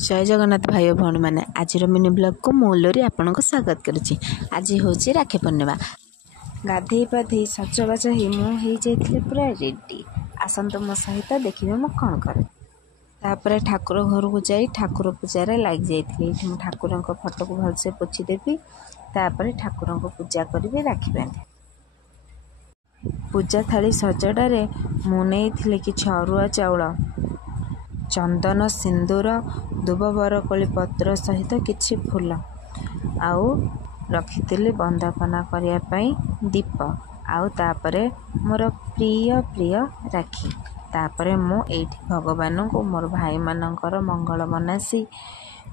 जय जगन्नाथ भाई और भौणी मैंने आज मिनी ब्लॉग को मूल्य आपन को स्वागत करुच्ची। आज हूँ राखी पूर्णिमा। गाधे पाधे सजबाज हो पूरा रेडी। आसत मो सहित देखिए मु कौन करे। तापर ठाकुर घर को जाई ठाकुर पूजार लग जाइए। ठाकुर फोटो को भलसे पोछीदेवी। तापर ठाकुर को पूजा करी राखी बांधे। पूजा थाली सजड़े मुझे कि अरुआ चाउल चंदन सिंदूर दुब बरकोली पत्र सहित किछि फूल आउ रखी बंदापना करने दीप आउ तापरे मोर प्रिय प्रिय राखी। तापरे मु एठी भगवान को मोर भाई मानकर मंगल मनासी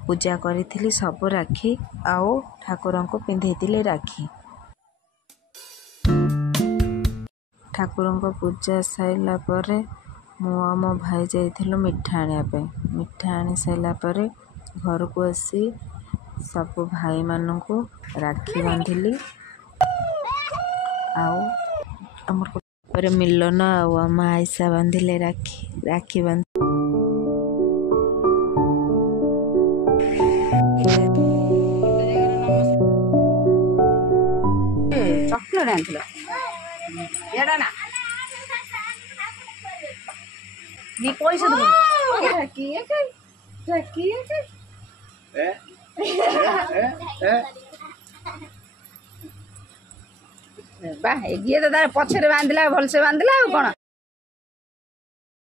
पूजा करी सब राखी आउ ठाकुर को पिंधे राखी। ठाकुर को पूजा साइला परे मु मो भाई जाइथिलु मिठा आने मिठा आनी साइला परे घर को आसी सब भाई मानन को राखी बांधिली आउ हमर पर मिलन आउ हम आयसा बांधिले राखी बांध चॉकलेट आनथिलो एडा ना नी पैसा दो बा ये तो तार पछरे बांधला भलसे बांधला कौन